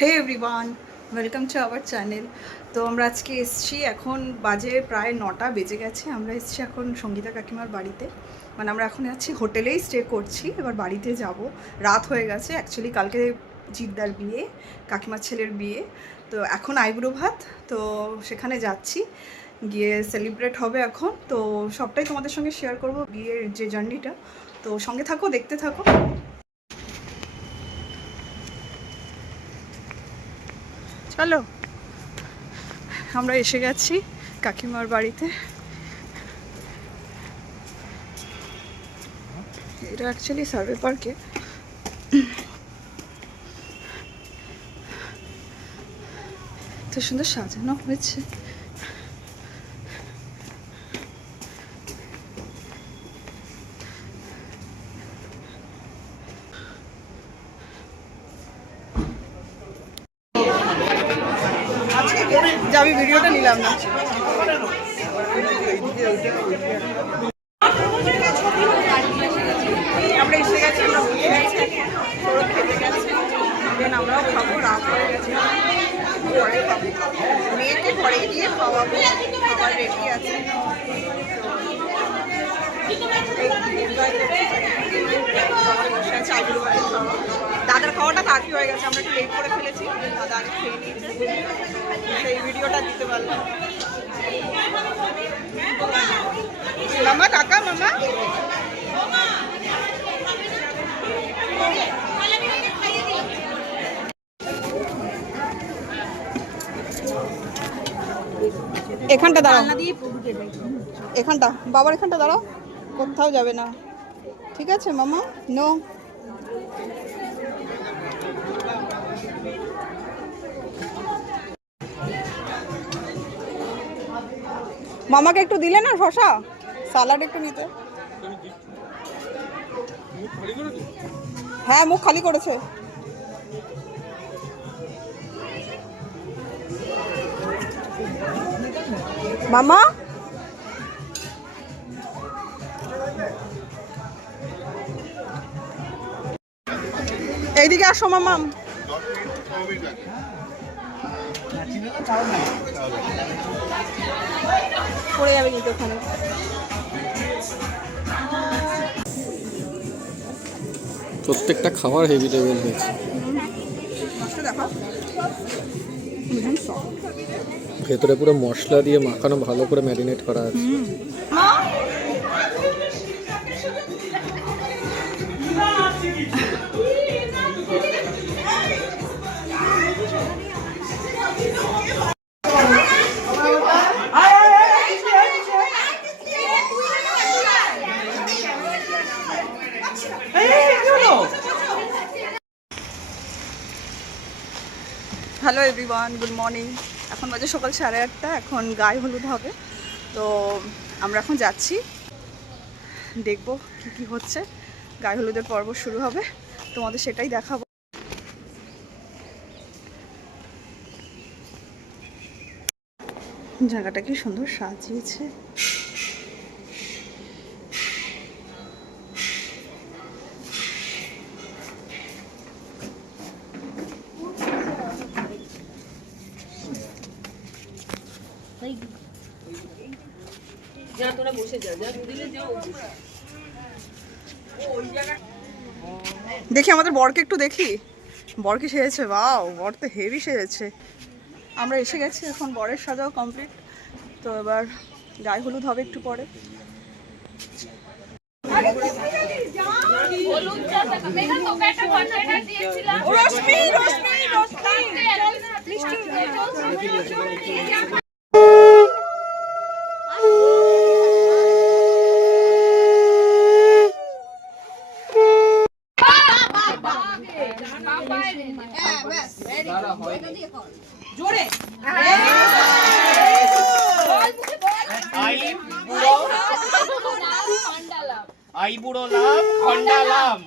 Hey everyone, welcome to our channel. তো আমরা আজকে এসেছি, এখন বাজে প্রায় 9টা বেজে গেছে। আমরা এসেছি এখন সঙ্গীতা কাকিমার বাড়িতে। মানে আমরা এখন আছি হোটেলেই স্টে করছি, এবার বাড়িতে যাব। রাত হয়ে গেছে, অ্যাকচুয়ালি কালকে জিদ্দার বিয়ে, কাকিমার ছেলের বিয়ে। তো এখন আইবুড়ো ভাত, তো সেখানে যাচ্ছি, গিয়ে সেলিব্রেট হবে এখন। তো সবটাই তোমাদের সঙ্গে শেয়ার করব, বিয়ের যে জার্নিটা। তো সঙ্গে থাকো, দেখতে থাকো। চলো, আমরা এসে গেছি কাকিমার বাড়িতে। এটা অ্যাকচুয়ালি সার্ভে পার্কে। এত সুন্দর সাজানো হয়েছে। যে আমি ভিডিওটা নিলাম না। আমরা এসে গেছি, আমরা খেতে গেছি, দেন আমরাও খাবো। রাত হয়ে গেছে, পরে খাবো। মেয়েকে পরে গিয়ে খাওয়াবো, খাবার রেডি আছে। দাদার খাওয়াটা তাড়াতাড়ি হয়ে গেছে, আমরা একটু লেট করে ফেলেছি, দাদা আগে খেয়ে নিয়েছে, সেই ভিডিওটা দিতে পারলাম। মামা, কাকা, মামা এখানটা দাঁড়াও, এখানটা বাবার এখানটা দাঁড়াও, কোথাও যাবে না, ঠিক আছে মামা? নো। মামাকে একটু দিলে না শশা, সালাড একটু নিতে। হ্যাঁ, মুখ খালি করেছে। মামা এইদিকে আসো মামা। পড়ে যাবে কিন্তু ওখানে। প্রত্যেকটা খাবার হেভি লেভেল হয়েছে। ভেতরে পুরো মশলা দিয়ে মাখানো, ভালো করে ম্যারিনেট করা আছে। Hello everyone, good morning. এখন বাজে সকাল 8:30, এখন গায়ে হলুদ হবে। তো আমরা এখন যাচ্ছি, দেখবো কি কি হচ্ছে। গায়ে হলুদের পর্ব শুরু হবে, তোমাদের সেটাই দেখাবো। জায়গাটা কি সুন্দর সাজিয়েছে। দেখি আমাদের বরকে একটু দেখি, বর কি সেজেছে। বাও, বর তো হেভি সেজেছে। আমরা এসে গেছি, এখন বরের সাজাও কমপ্লিট। তো এবার গায়ে হলুদ হবে একটু পরে। জোরে আইবুড়ো লাভ খন্ডালাম।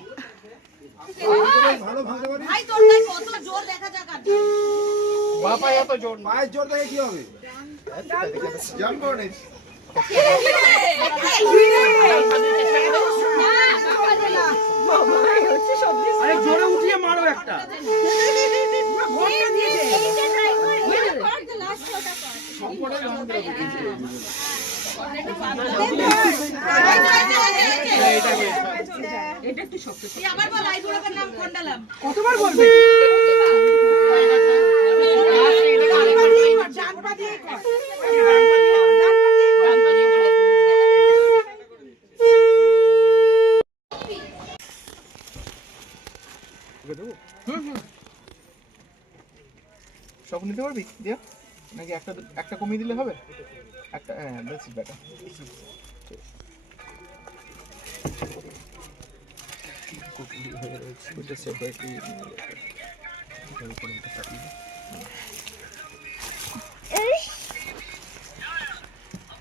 ভাই তোর কত জোর দেখা যাক। বাবা এত জোর, মায়ের জোর দেখে কি হবে? জাম্প করে আরে জোরে উঠিয়ে মারো একটা। আবার বল আইবুড়োর নাম খন্ডালাম। কতবার বলবে? সব নিতে পারবি দিয়া নাকি একটা কমিয়ে দিলে হবে? একটা, হ্যাঁ, দ্যাটস বেটার।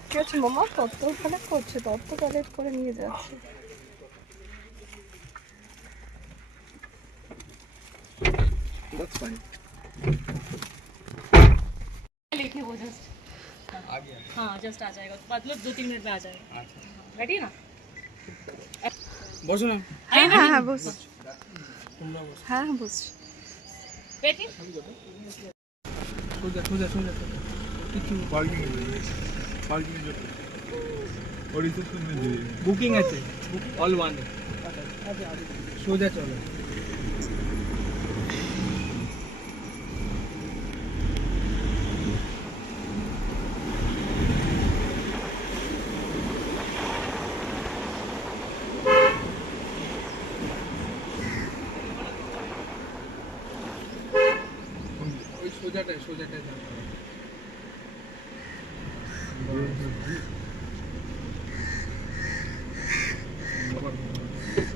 কি আছে মামা? তত্ত্ব কালেক্ট করছে, তত্ত্ব কালেক্ট করে নিয়ে যাচ্ছে। That's fine. लिखे वो जस्ट आ गया। हाँ जस्ट आ जाएगा, मतलब 2-3 मिनट में आ जाएगा। रेडी ना? বসো না। হ্যাঁ হ্যাঁ হ্যাঁ বস। হ্যাঁ হ্যাঁ বস। बेटी সোজা কিছু বুকিং আছে, অল ওয়ান। সোজা চলো। ওই সোজাটাই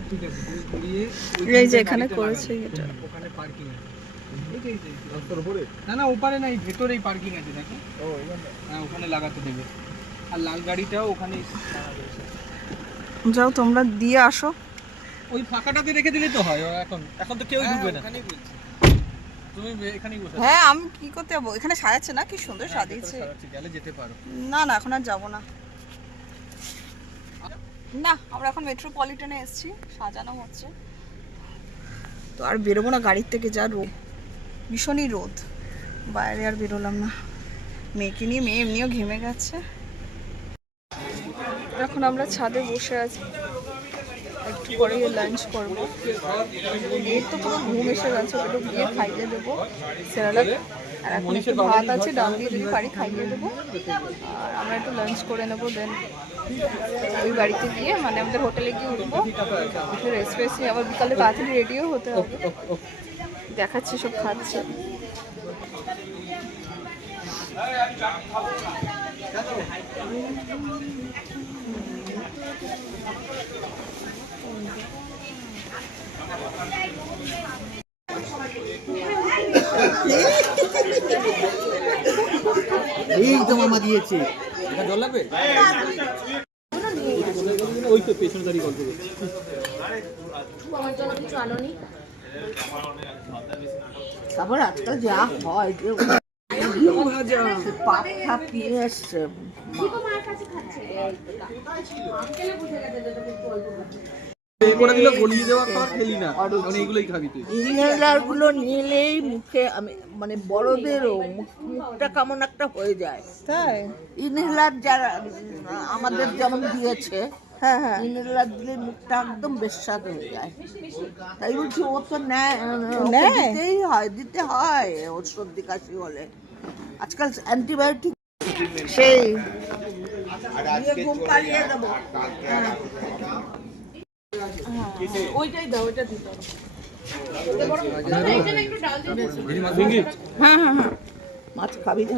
ঠিক আছে, ঘুরিয়ে এই যে এখানে করেছে এটা। ওখানে পার্কিং আছে। রাস্তার উপরে? না ওপারে নাই, ভেতরেই পার্কিং আছে দেখো। হ্যাঁ ওখানে লাগাতে দেবে। আর লাল গাড়িটাও ওখানেই লাগাবে। যাও তোমরা দিয়ে আসো। ওই ফাঁকাটাতে রেখে দিলেই তো হয়। এখন তো কেউ ঢুকবে না। তুমি এখানেই বসে হ্যাঁ আমি কি করতে যাবো? এখানে সাজাচ্ছে না, কি সুন্দর সাজিয়েছে। গেলে যেতে পারো। না না এখন আর যাবো না। না আমরা এখন মেট্রোপলিটনে এসেছি, সাজানো হচ্ছে তো আর বেরোবো না গাড়ির থেকে, যা রোদ, ভীষণই রোদ, বাইরে আর বেরোলাম না। মেয়েকে নিয়ে, মেয়ে এমনিও ঘেমে গেছে। এখন আমরা ছাদে বসে আছি, একটু পরে লাঞ্চ করবো। মেয়ের তো পুরো ঘুম এসে গেছে, ওটা গিয়ে খাইয়ে দেবো সেরালাক। আর এখন একটু ভাত আছে, ডাল দিয়ে যদি পারি খাইয়ে দেবো। আর আমরা একটু লাঞ্চ করে নেবো, দেন ওই বাড়িতে গিয়ে মানে আমাদের হোটেলে গিয়ে উঠবো, একটু রেস্ট ফেস্ট নিয়ে আবার বিকালে তাড়াতাড়ি রেডিও হতে হবে। দেখাচ্ছি সব খাচ্ছে। এই তো মামা দিয়েছে। এটা জল লাগবে? ওই তো পেছনে দাঁড়িয়ে গল্প করছি। আমার জন্য কিছু আনোনি? তারপর আজকাল যা হয় যে পাখা নিয়ে এসছে করে দিল, গলিয়ে দেওয়া খাবার খেলি না, কারণ এইগুলোই খাবি তুই। ইনহেলার গুলো নিলেই মুখে আমি মানে বড়দেরও মুখটা কেমন একটা হয়ে যায়। তাই? ইনহেলার যারা আমাদের যেমন দিয়েছে, হ্যাঁ হ্যাঁ ইনহেলার দিলে মুখটা একদম বেস্বাদ হয়ে যায়। তাই বলছি ও তো নেয়, দিতে হয় ওর সর্দি কাশি হলে। আজকাল অ্যান্টিবায়োটিক সেই ঘুম পাড়িয়ে দেবো। ওইটাই দাও, ওইটা দিতে হবে। হ্যাঁ হ্যাঁ হ্যাঁ মাছ খাবি না?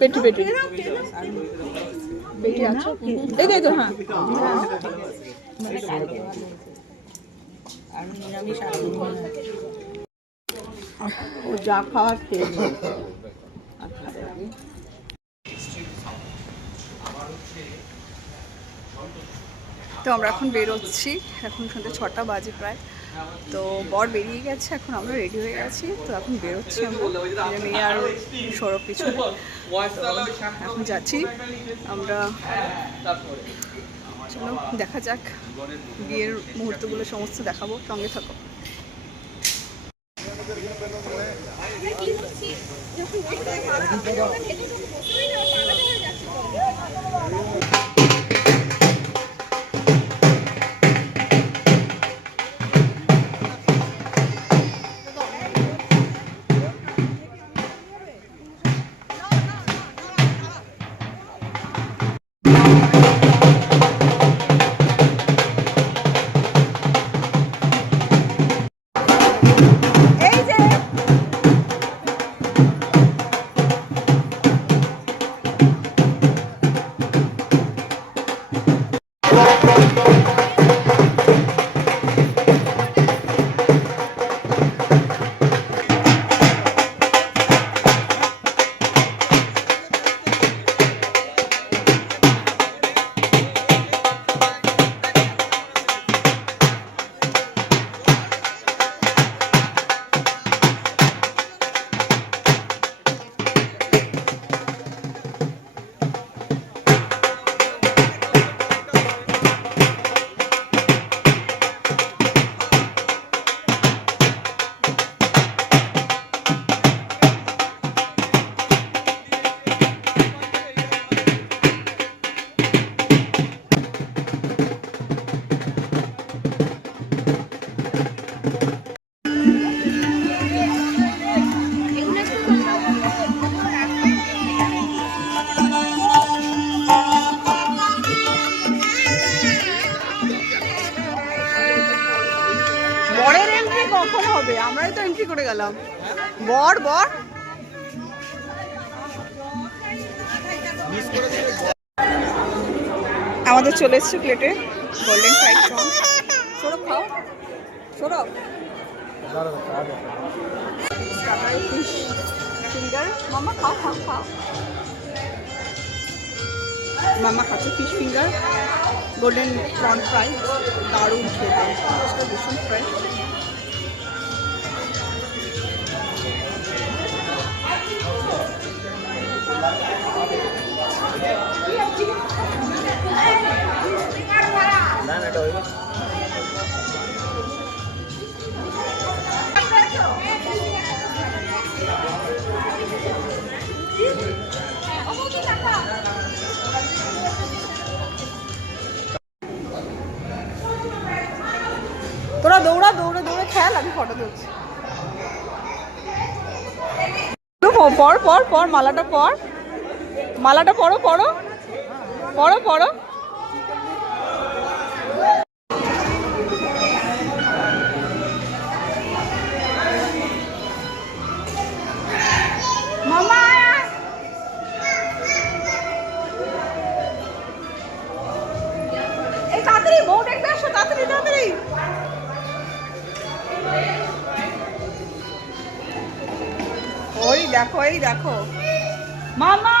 পেটি পেটি পেটি আছে, এই তো হ্যাঁ। ও যা খাওয়ার খেয়ে নিয়ে। তো আমরা এখন বেরোচ্ছি, এখন সন্ধ্যে 6টা বাজে প্রায়। তো বর বেরিয়ে গেছে, এখন আমরা রেডি হয়ে গেছি, তো এখন বেরোচ্ছি আমরা, মেয়ে আর সৌরভ পিছনে। এখন যাচ্ছি আমরা, চলো দেখা যাক, বিয়ের মুহূর্তগুলো সমস্ত দেখাবো, সঙ্গে থাকো। এই যে বরের এন্ট্রি কখন হবে? আমরাই তো এন্ট্রি করে গেলাম। বর বর আমাদের চলে এসছে প্লেটে গোল্ডেন ফ্রাইড প্রন। সৌরভ খাও, সৌরভ। ফিশ ফিঙ্গার, মামা খাও খাও খাও। মামা খাচ্ছে fish finger, golden prawn fry, দারুণ খেতে, ভীষণ ফ্রেশ। তোরা দৌড়া, দৌড়ে দৌড়ে খেল, আমি ফটো তুলছি। পর পর পর মালাটা পর, মালাটা পরো পরো পরো পরো। মামা এই তাড়াতাড়ি বউ দেখতে আসো, তাড়াতাড়ি তাড়াতাড়ি। ওই দেখো, এই দেখো মামা।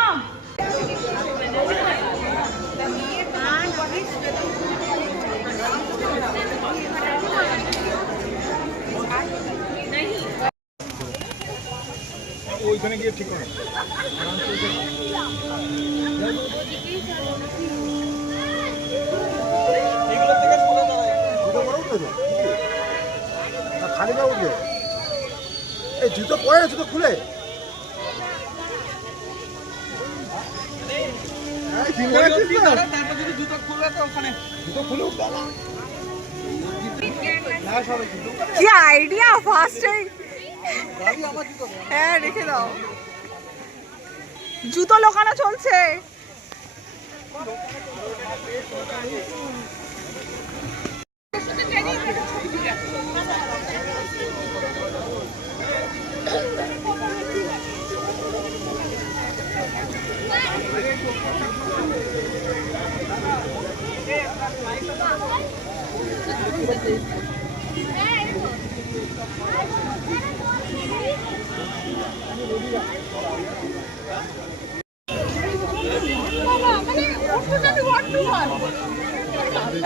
ওইখানে গিয়ে ঠিক করে খালি না উঠবে। এই জুতো পরে, জুতো খুলে কি আইডিয়া ফার্স্টে। হ্যাঁ রেখে দাও, জুতো লোকানো চলছে।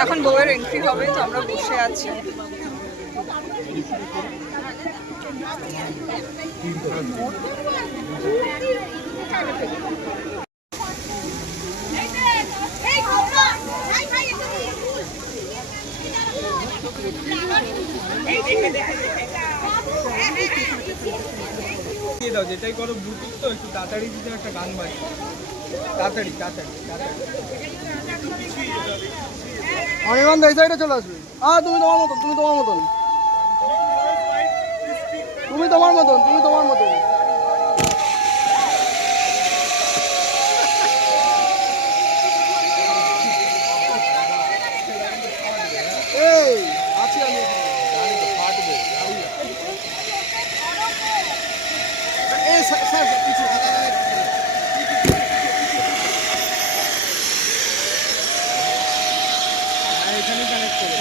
এখন বউয়ের এন্ট্রি হবে, তো আমরা বসে আছি। দিয়ে দাও, যেটাই করো ব্লুটুথ তো একটু তাড়াতাড়ি দিতে একটা গান বাজে, তাড়াতাড়ি তাড়াতাড়ি তাড়াতাড়ি। অনির্বাণ এই সাইডে চলে আসবে। তুমি তোমার মতন, তুমি তোমার মতন, তুমি তোমার মতন, তুমি তোমার মতন। এই আছি আমি এই স্যার কিছু এখানে কানেক্ট করে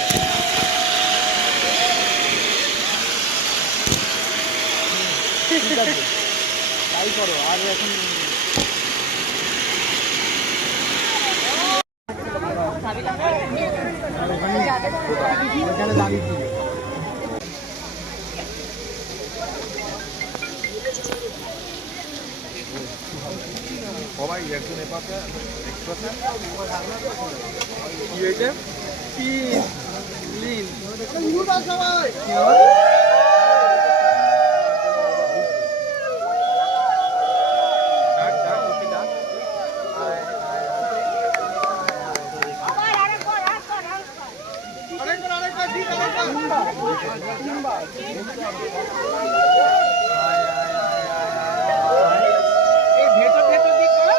ঠিক আছে, তাই করো। আর এখন ওখানে দাঁড়িয়ে দিবে। সবাই একজন এপাশে এক্সপ্রেশন কি হয়েছে? পিস লিন সবাই ডাক ডাক ওকে ডাক আরেকবার ঠিক তিনবার এই ভেতর ভেতর দিক কর।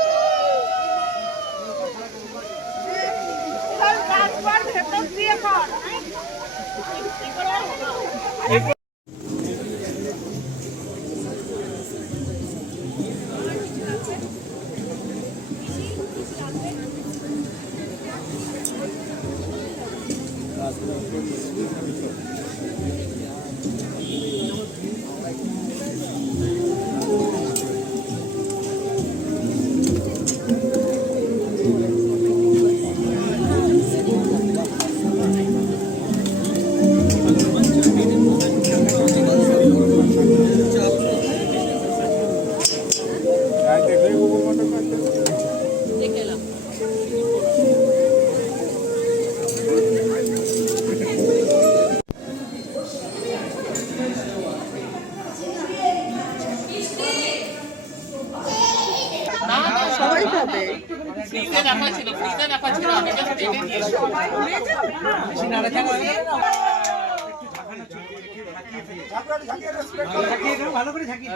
সবাই খাবে। ভালো করে ঝাঁকিয়ে